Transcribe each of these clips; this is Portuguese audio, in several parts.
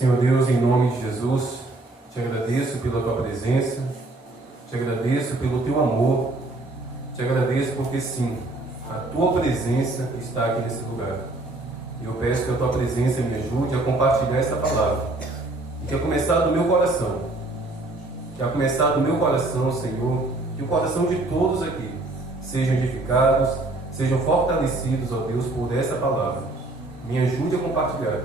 Senhor Deus, em nome de Jesus, te agradeço pela tua presença, te agradeço pelo teu amor, te agradeço porque sim, a tua presença está aqui nesse lugar. E eu peço que a tua presença me ajude a compartilhar essa palavra, e que a começar do meu coração, Senhor, que o coração de todos aqui sejam edificados, sejam fortalecidos, ó Deus, por essa palavra. Me ajude a compartilhar,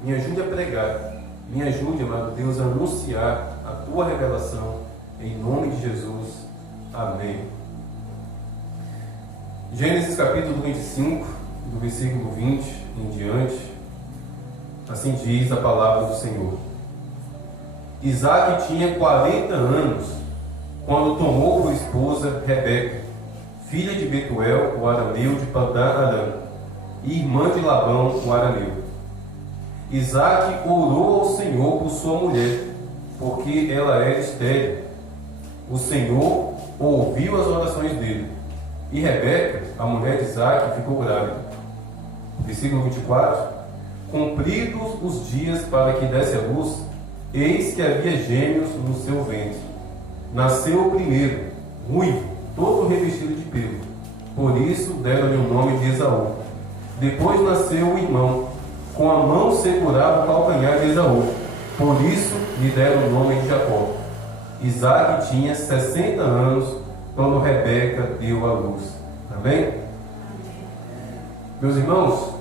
me ajude a pregar, me ajude, amado Deus, a anunciar a tua revelação, em nome de Jesus. Amém. Gênesis capítulo 25, do versículo 20 em diante, assim diz a palavra do Senhor. Isaque tinha 40 anos quando tomou por esposa Rebeca, filha de Betuel, o arameu de Padã-Arã, e irmã de Labão, o arameu. Isaque orou ao Senhor por sua mulher, porque ela era estéril. O Senhor ouviu as orações dele, e Rebeca, a mulher de Isaque, ficou grávida. Versículo 24. Cumpridos os dias para que desse a luz, eis que havia gêmeos no seu ventre. Nasceu o primeiro, ruivo, todo revestido de pelo. Por isso deram-lhe o nome de Esaú. Depois nasceu o irmão, com a mão segurava o calcanhar de Esaú. Por isso lhe deram o nome de Jacó. Isaque tinha 60 anos quando Rebeca deu à luz. Amém? Meus irmãos,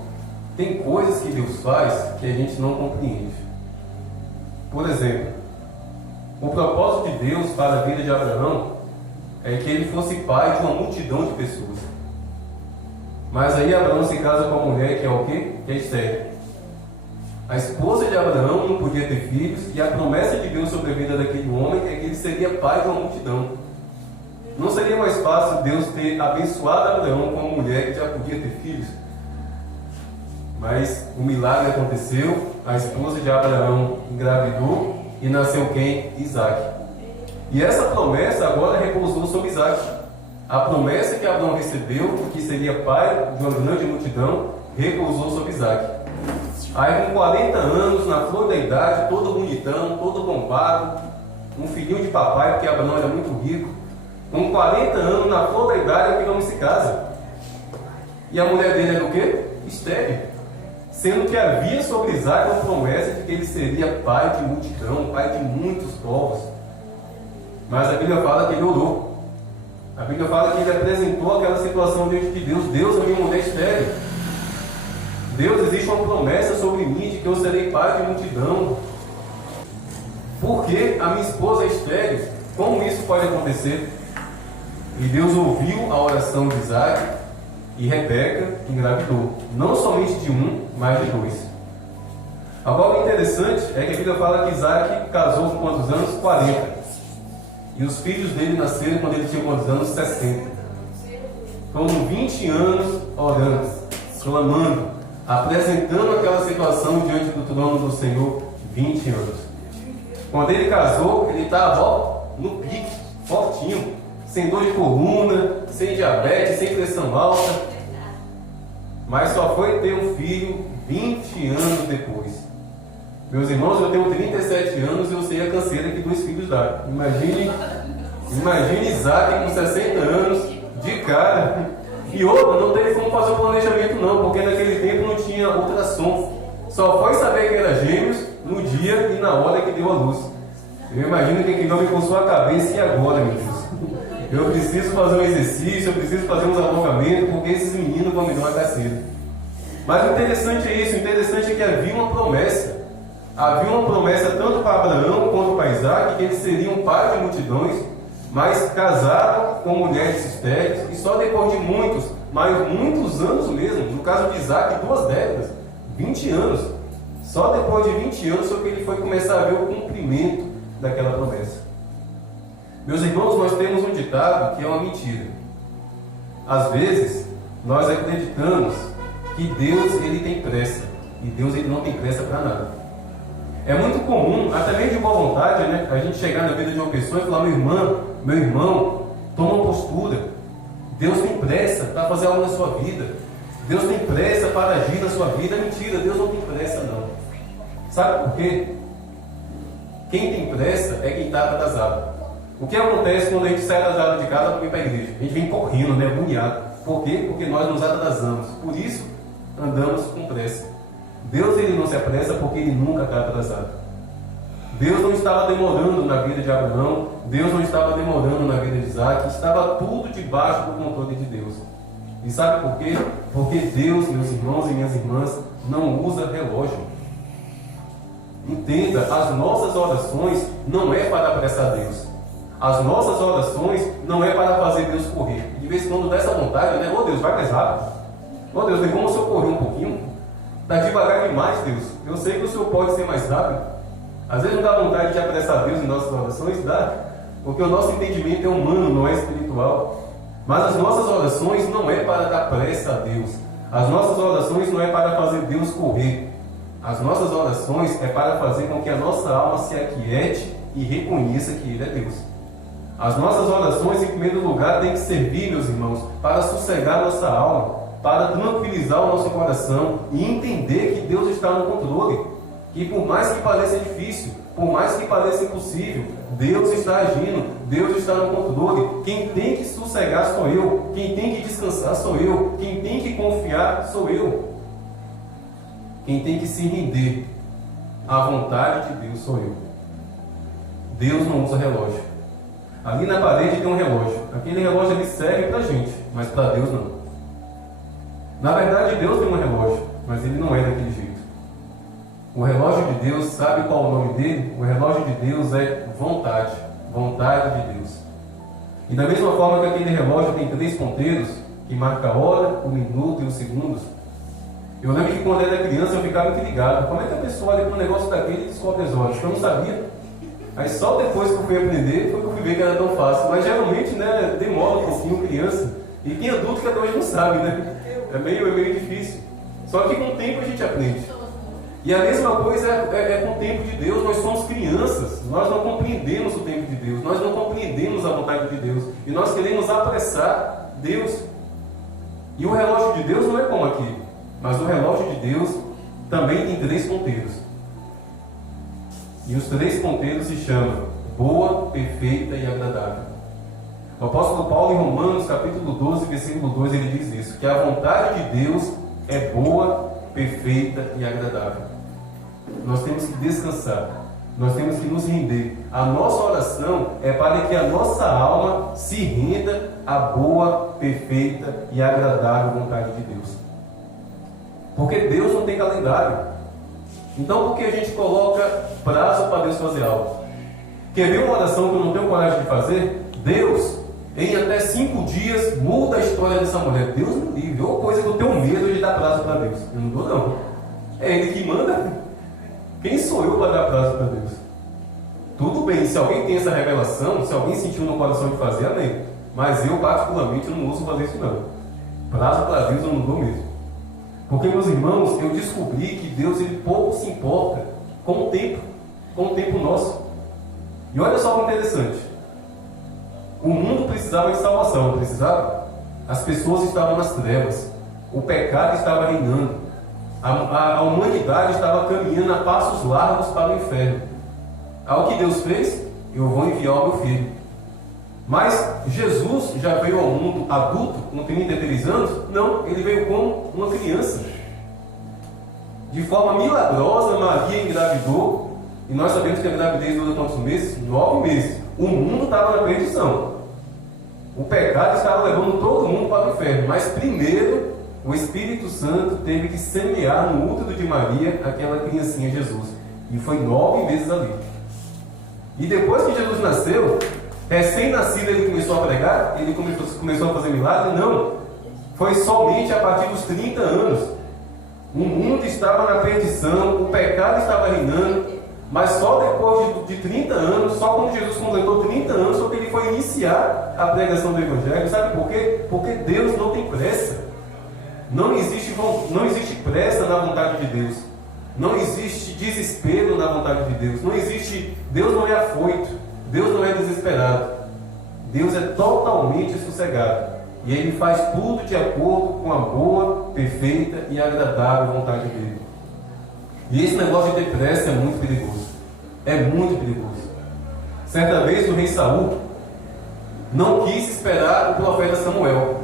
tem coisas que Deus faz que a gente não compreende. Por exemplo, o propósito de Deus para a vida de Abraão é que ele fosse pai de uma multidão de pessoas. Mas aí Abraão se casa com uma mulher que é o quê? Que é estéril. A esposa de Abraão não podia ter filhos, e a promessa de Deus sobre a vida daquele homem é que ele seria pai de uma multidão. Não seria mais fácil Deus ter abençoado Abraão com uma mulher que já podia ter filhos? Mas o milagre aconteceu, a esposa de Abraão engravidou e nasceu quem? Isaque. E essa promessa agora repousou sobre Isaque. A promessa que Abraão recebeu, que seria pai de uma grande multidão, repousou sobre Isaque. Aí com 40 anos, na flor da idade, todo bonitão, todo bombado, um filhinho de papai, porque Abraão era muito rico. Com 40 anos, na flor da idade, aquele homem se casa. E a mulher dele era o quê? Estéril. Sendo que havia sobre Isaque uma promessa de que ele seria pai de multidão, pai de muitos povos. Mas a Bíblia fala que ele orou. A Bíblia fala que ele apresentou aquela situação diante de Deus. Deus, a minha mulher estéril. Deus, existe uma promessa sobre mim de que eu serei pai de multidão. Porque a minha esposa é estéril. Como isso pode acontecer? E Deus ouviu a oração de Isaque, e Rebeca engravidou. Não somente de um, mas de dois. Agora o interessante é que a Bíblia fala que Isaque casou com quantos anos? 40. E os filhos dele nasceram quando ele tinha quantos anos? 60. Foram 20 anos orando, clamando, apresentando aquela situação diante do trono do Senhor. 20 anos. Quando ele casou, ele estava no pique, fortinho, sem dor de coluna, sem diabetes, sem pressão alta. Mas só foi ter um filho 20 anos depois. Meus irmãos, eu tenho 37 anos e eu sei a canseira que 2 filhos dá. Imagine Isaque com 60 anos, de cara. E outra, não teve como fazer o planejamento não, porque naquele tempo não tinha ultrassom. Só foi saber que era gêmeos no dia e na hora que deu a luz. Eu imagino que aquele homem coçou a cabeça e agora, meu Deus. Eu preciso fazer um exercício, eu preciso fazer uns alongamentos, porque esses meninos vão me dar uma canseira. Mas o interessante é isso, o interessante é que havia uma promessa. Havia uma promessa tanto para Abraão quanto para Isaque, que eles seriam pai de multidões, mas casaram com mulheres estéreis, e só depois de muitos, mas muitos anos mesmo, no caso de Isaque, 2 décadas, 20 anos, só depois de 20 anos foi que ele foi começar a ver o cumprimento daquela promessa. Meus irmãos, nós temos um ditado que é uma mentira. Às vezes, nós acreditamos que Deus ele tem pressa, e Deus ele não tem pressa para nada. É muito comum, até mesmo de boa vontade, né, a gente chegar na vida de uma pessoa e falar: meu irmão, toma uma postura. Deus tem pressa para fazer algo na sua vida. Deus tem pressa para agir na sua vida. Mentira, Deus não tem pressa não. Sabe por quê? Quem tem pressa é quem está atrasado. O que acontece quando a gente sai atrasado de casa para vir para a igreja? A gente vem correndo, né? Agoniado. Por quê? Porque nós nos atrasamos. Por isso, andamos com pressa. Deus, ele não se apressa porque ele nunca está atrasado. Deus não estava demorando na vida de Abraão. Deus não estava demorando na vida de Isaac. Estava tudo debaixo do controle de Deus. E sabe por quê? Porque Deus, meus irmãos e minhas irmãs, não usa relógio. Entenda, as nossas orações não é para apressar Deus. As nossas orações não é para fazer Deus correr. De vez em quando dá essa vontade, né? Ô Deus, vai mais rápido. Ô Deus, tem como o Senhor correr um pouquinho? Está devagar demais, Deus. Eu sei que o Senhor pode ser mais rápido. Às vezes não dá vontade de apressar Deus em nossas orações, dá. Porque o nosso entendimento é humano, não é espiritual. Mas as nossas orações não é para dar pressa a Deus. As nossas orações não é para fazer Deus correr. As nossas orações é para fazer com que a nossa alma se aquiete e reconheça que Ele é Deus. As nossas orações, em primeiro lugar, têm que servir, meus irmãos, para sossegar nossa alma, para tranquilizar o nosso coração e entender que Deus está no controle. Que por mais que pareça difícil, por mais que pareça impossível, Deus está agindo, Deus está no controle. Quem tem que sossegar sou eu, quem tem que descansar sou eu, quem tem que confiar sou eu. Quem tem que se render à vontade de Deus sou eu. Deus não usa relógio. Ali na parede tem um relógio. Aquele relógio ali serve para a gente, mas para Deus não. Na verdade, Deus tem um relógio, mas ele não é daquele jeito. O relógio de Deus, sabe qual é o nome dele? O relógio de Deus é vontade. Vontade de Deus. E da mesma forma que aquele relógio tem 3 ponteiros, que marca a hora, o minuto e os segundos. Eu lembro que quando eu era criança eu ficava intrigado. Como é que a pessoa olha para um negócio daquele e descobre as horas? Eu não sabia. Aí só depois que eu fui aprender, foi que eu fui ver que era tão fácil. Mas geralmente, né, demora um pouquinho criança. E tem adulto que até hoje não sabe, né? É meio difícil. Só que com o tempo a gente aprende. E a mesma coisa é com o tempo de Deus. Nós somos crianças. Nós não compreendemos o tempo de Deus. Nós não compreendemos a vontade de Deus. E nós queremos apressar Deus. E o relógio de Deus não é como aqui. Mas o relógio de Deus também tem 3 ponteiros. E os 3 ponteiros se chamam boa, perfeita e agradável. O apóstolo Paulo, em Romanos, capítulo 12, versículo 2, ele diz isso: que a vontade de Deus é boa, perfeita e agradável. Nós temos que descansar. Nós temos que nos render. A nossa oração é para que a nossa alma se renda à boa, perfeita e agradável vontade de Deus. Porque Deus não tem calendário. Então por que a gente coloca prazo para Deus fazer algo? Quer ver uma oração que eu não tenho coragem de fazer? Deus, em até 5 dias, muda a história dessa mulher. Deus me livre. Ou coisa que eu tenho medo de dar prazo para Deus. Eu não dou não. É Ele que manda. Quem sou eu para dar prazo para Deus? Tudo bem, se alguém tem essa revelação, se alguém sentiu no coração de fazer, amém. Mas eu particularmente não uso fazer isso não. Prazo para Deus eu não dou mesmo. Porque, meus irmãos, eu descobri que Deus ele pouco se importa com o tempo nosso. E olha só que interessante. O mundo precisava de salvação, não precisava? As pessoas estavam nas trevas. O pecado estava reinando. A humanidade estava caminhando a passos largos para o inferno. Aí o que Deus fez? Eu vou enviar o meu filho. Mas Jesus já veio ao mundo adulto, com 33 anos? Não, ele veio como uma criança. De forma milagrosa, Maria engravidou. E nós sabemos que a gravidez dura quantos meses? 9 meses. O mundo estava na perdição. O pecado estava levando todo mundo para o inferno. Mas primeiro, o Espírito Santo teve que semear no útero de Maria aquela criancinha Jesus. E foi 9 meses ali. E depois que Jesus nasceu, recém-nascido ele começou a pregar? Ele começou a fazer milagre? Não. Foi somente a partir dos 30 anos. O mundo estava na perdição, o pecado estava reinando. Mas só depois de 30 anos, só quando Jesus completou 30 anos, foi que ele foi iniciar a pregação do Evangelho. Sabe por quê? Porque Deus não tem pressa. Não existe pressa na vontade de Deus. Não existe desespero na vontade de Deus. Deus não é afoito. Deus não é desesperado. Deus é totalmente sossegado. E Ele faz tudo de acordo com a boa, perfeita e agradável vontade dEle. E esse negócio de ter pressa é muito perigoso. É muito perigoso. Certa vez o rei Saul não quis esperar o profeta Samuel.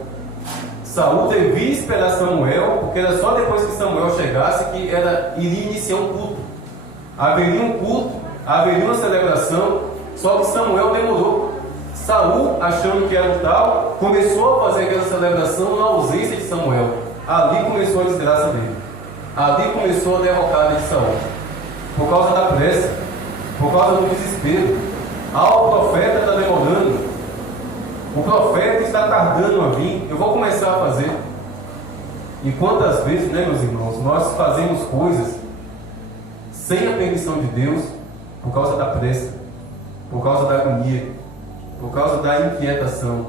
Saul devia esperar Samuel, porque era só depois que Samuel chegasse que iria iniciar um culto. Haveria um culto, haveria uma celebração, só que Samuel demorou. Saul, achando que era o tal, começou a fazer aquela celebração na ausência de Samuel. Ali começou a desgraça dele. Ali começou a derrocada de Saul. Por causa da pressa, por causa do desespero. O profeta está demorando. O profeta está tardando a vir. Eu vou começar a fazer. E quantas vezes, né, meus irmãos, nós fazemos coisas sem a permissão de Deus, por causa da pressa, por causa da agonia, por causa da inquietação.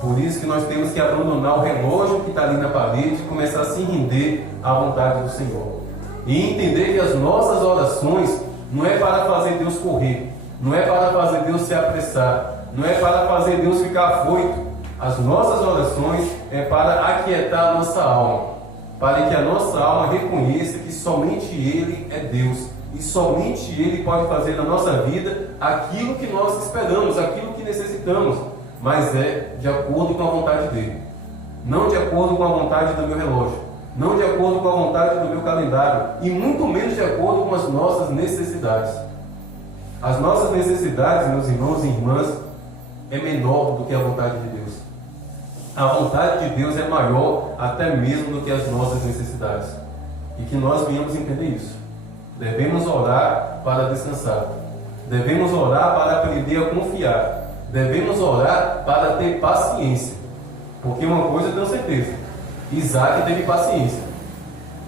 Por isso que nós temos que abandonar o relógio que está ali na parede e começar a se render à vontade do Senhor. E entender que as nossas orações não é para fazer Deus correr, não é para fazer Deus se apressar, não é para fazer Deus ficar afoito. As nossas orações é para aquietar a nossa alma, para que a nossa alma reconheça que somente Ele é Deus e somente Ele pode fazer na nossa vida aquilo que nós esperamos, aquilo que necessitamos, mas é de acordo com a vontade dEle, não de acordo com a vontade do meu relógio, não de acordo com a vontade do meu calendário e muito menos de acordo com as nossas necessidades. As nossas necessidades, meus irmãos e irmãs, é menor do que a vontade de Deus. A vontade de Deus é maior até mesmo do que as nossas necessidades. E que nós venhamos entender isso. Devemos orar para descansar. Devemos orar para aprender a confiar. Devemos orar para ter paciência. Porque uma coisa eu tenho certeza: Isaac teve paciência.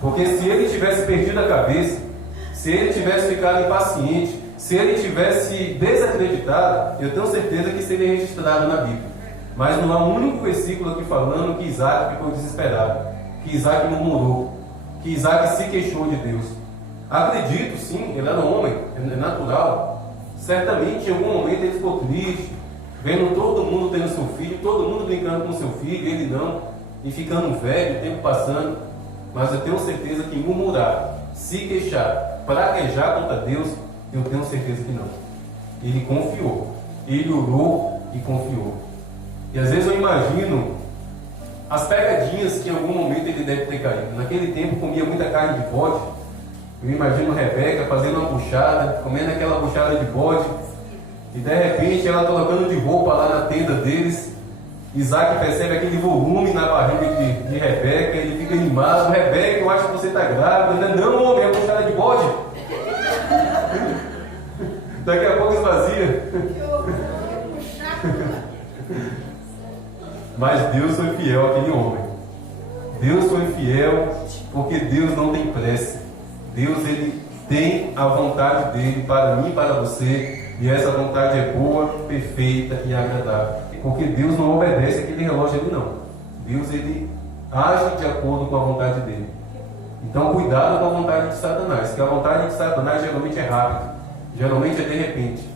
Porque se ele tivesse perdido a cabeça, se ele tivesse ficado impaciente, se ele tivesse desacreditado, eu tenho certeza que seria registrado na Bíblia. Mas não há um único versículo aqui falando que Isaac ficou desesperado, que Isaac murmurou, que Isaac se queixou de Deus. Acredito, sim, ele era um homem, é natural. Certamente em algum momento ele ficou triste, vendo todo mundo tendo seu filho, todo mundo brincando com seu filho, ele não, e ficando velho, o tempo passando. Mas eu tenho certeza que murmurar, se queixar, praguejar contra Deus, eu tenho certeza que não. Ele confiou, ele orou e confiou. E às vezes eu imagino as pegadinhas que em algum momento ele deve ter caído. Naquele tempo comia muita carne de bode. Eu imagino Rebeca fazendo uma buchada, comendo aquela buchada de bode, e de repente ela trocando de roupa lá na tenda deles. Isaac percebe aquele volume na barriga de Rebeca, ele fica animado: Rebeca, eu acho que você está grávida. Não, homem, é buchada de bode. Daqui a pouco esvazia. Mas Deus foi fiel àquele homem. Deus foi fiel porque Deus não tem pressa. Deus, Ele tem a vontade dEle para mim e para você. E essa vontade é boa, perfeita e agradável. Porque Deus não obedece aquele relógio ali, não. Deus, Ele age de acordo com a vontade dEle. Então cuidado com a vontade de Satanás, que a vontade de Satanás geralmente é rápida, geralmente é de repente.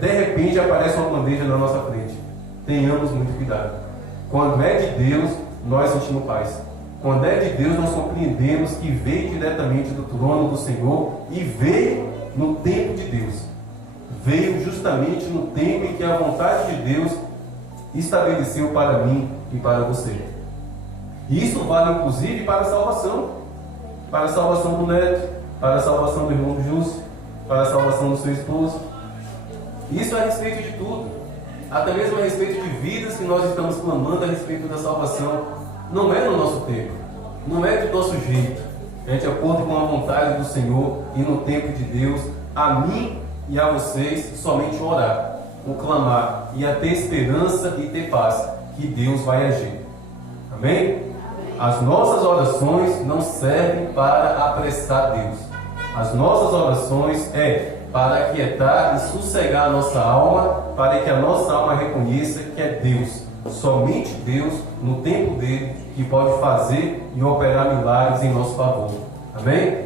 De repente aparece uma bandeja na nossa frente. Tenhamos muito cuidado. Quando é de Deus, nós sentimos paz. Quando é de Deus, nós compreendemos que veio diretamente do trono do Senhor e veio no tempo de Deus. Veio justamente no tempo em que a vontade de Deus estabeleceu para mim e para você. E isso vale inclusive para a salvação. Para a salvação do neto, para a salvação do irmão do Júcio, para a salvação do seu esposo. Isso é a respeito de tudo. Até mesmo a respeito de vidas que nós estamos clamando a respeito da salvação. Não é no nosso tempo, não é do nosso jeito. É de acordo com a vontade do Senhor e no tempo de Deus. A mim e a vocês somente orar, o clamar e a ter esperança e ter paz, que Deus vai agir. Amém? As nossas orações não servem para apressar Deus. As nossas orações é para aquietar e sossegar a nossa alma, para que a nossa alma reconheça que é Deus, somente Deus, no tempo dele, que pode fazer e operar milagres em nosso favor. Amém?